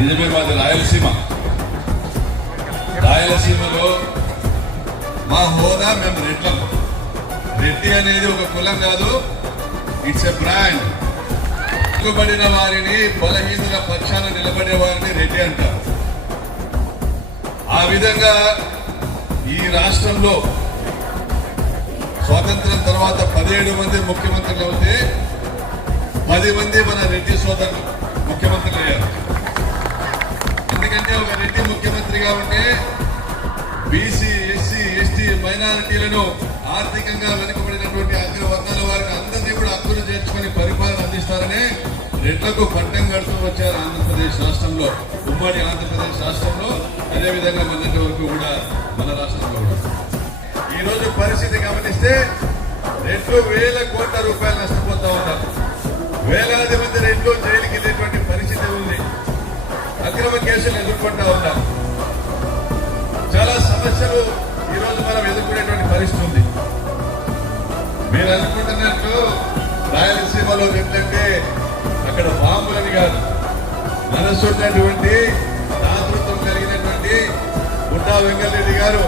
నిజమే, మాది రాయలసీమలో మా హోదా మేము రెడ్లం. రెడ్డి అనేది ఒక కులం కాదు, ఇట్స్ ఎ బ్రాండ్. వెనుకబడిన వారిని, బలహీనుల పక్షాన నిలబడే వారిని రెడ్డి అంటారు. ఆ విధంగా ఈ రాష్ట్రంలో స్వాతంత్రం తర్వాత 17 మంది ముఖ్యమంత్రులు అవుతే 10 మంది మన రెడ్డి సోదరులు ముఖ్యమంత్రులు అయ్యారు. ఎందుకంటే ఒక రెడ్డి ముఖ్యమంత్రిగా ఉంటే బీసీ, ఎస్సీ, ఎస్టీ, మైనారిటీలను ఆర్థికంగా వెనుకబడినటువంటి అగ్రవర్గాల వారిని అందరినీ కూడా హక్కులు చేర్చుకొని పరిపాలన అందిస్తారని రెడ్లకు పట్టం కడుతూ వచ్చారు ఆంధ్రప్రదేశ్ రాష్ట్రంలో, ఉమ్మడి ఆంధ్రప్రదేశ్ రాష్ట్రంలో, అదేవిధంగా మొన్నటి వరకు కూడా మన రాష్ట్రంలో కూడా. ఈ రోజు పరిస్థితి గమనిస్తే రెడ్లు వేల కోట్ల రూపాయలు నష్టపోతా ఉన్నారు. వేలాది మంది రెడ్లు జైలుకి వెళ్ళేటువంటి పరిస్థితి ఉంది. అక్రమ కేసులు ఎదుర్కొంటా ఉన్నారు. చాలా సమస్యలు ఈ రోజు మనం ఎదుర్కొనేటువంటి పరిస్థితి ఉంది. మీరు అనుకుంటున్నట్లు రాయలసీమలో ఏంటంటే అక్కడ బాంబులని కాదు, మనసున్నటువంటి నాతృత్వం కలిగినటువంటి గుండా వెంకటరెడ్డి గారు